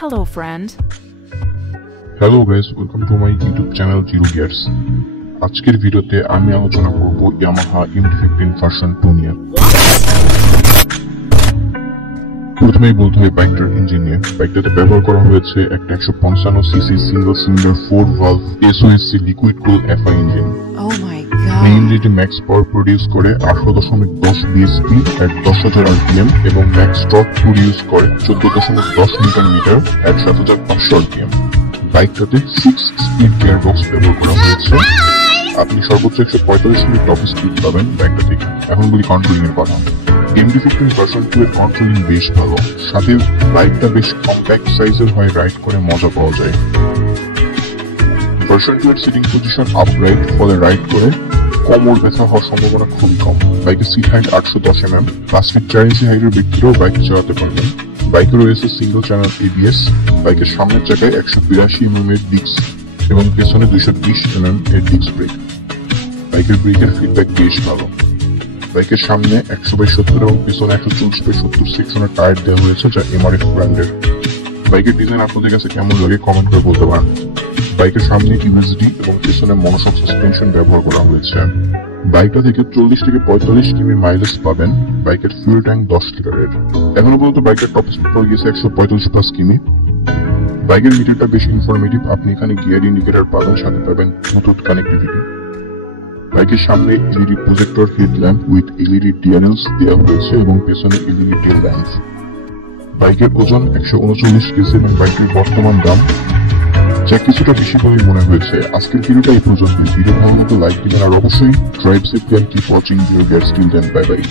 Hello, friend. Hello guys, welcome to my YouTube channel Zero Gears. আজকের ভিডিওতে আমি আলোচনা করব Yamaha MT-15 ভার্সন 2 নিয়ে। প্রথমেই বলতে হয় বাইকটার ইঞ্জিন নিয়ে। বাইকটাতে ব্যবহার করা হয়েছে একটা 155 CC single cylinder 4 valve SOSC liquid cool FI engine. Oh my god. এই ইঞ্জিনটি ম্যাক্স পাওয়ার প্রডিউস করে 18.10 bhp at 10,000 rpm এবং ম্যাক্স টর্ক প্রডিউস করে 14.10 নিউটন মিটার at 7,500 rpm। বাইকটাতে 6 স্পিড গিয়ারবক্স ব্যবহার করা হয়েছে। আপনি সর্বোচ্চ 145 মিনিট টপ স্পিড পাবেন বাইকটা থেকে। এখন বলি কন্ট্রোলিং এর কথা। MT-15 ভার্সন 2 এর কন্ট্রোলিং বেশ ভালো, সাথে বাইকটা বেশ কম্প্যাক্ট সাইজের হয়, রাইড করে মজা পাওয়া যায়। ভার্সন 2 এর সিটিং পজিশন আপরাইট, ফলে রাইড করে কোমর ব্যথা হওয়ার সম্ভাবনা খুবই কম। বাইকের সিট হাইট 810 mm, 5 ফিট 4 ইঞ্চি হাইটের ব্যক্তিরাও বাইক চালাতে পারবেন। বাইকে রয়েছে সিঙ্গল চ্যানেল ABS, বাইকের সামনের চাকায় 182 mm এর ডিস্ক এবং পেছনে 220 mm এর ডিস্ক ব্রেক। বাইকের ব্রেকের ফিডব্যাক বেশ ভালো। বাইকের সামনে 100/70 এবং পেছনে 140/70 সেকশনের টায়ার দেওয়া হয়েছে, যা MRF ব্র্যান্ডের। বাইকের ডিজাইন আপনাদের কাছে কেমন লাগে কমেন্ট করে বলতে পারেন। বাইকের সামনে USD এবং পেছনে মনোশক সাসপেনশন ব্যবহার করা হয়েছে। বাইকটা থেকে 40 থেকে 45 কিমি মাইলেজ পাবেন। বাইকের ফুয়েল ট্যাঙ্ক 10 লিটারের। এখনো পর্যন্ত বাইকের টপ স্পিড পড়ে গেছে 145+ কিমি। বাইকের মিটারটা বেশ ইনফরমেটিভ। আপনি এখানে গিয়ার ইন্ডিকেটর পাবেন, সাথে পাবেন ব্লুটুথ কানেক্টিভিটি। বাইকের সামনে LED projector headlamp with LED ডিআরএলস দেওয়া হয়েছে এবং পেছনে LED টেল ল্যাম্প। বাইকের ওজন 139 কেজি এবং বাইকের বর্তমান দাম যা কিছুটা বেশি বলে মনে হয়েছে। আজকের ভিডিওটা এই পর্যন্ত। ভিডিও ভালো মতো লাইক দিবেন আর অবশ্যই drive safely and keep watching Zero Gears। Till then, bye by.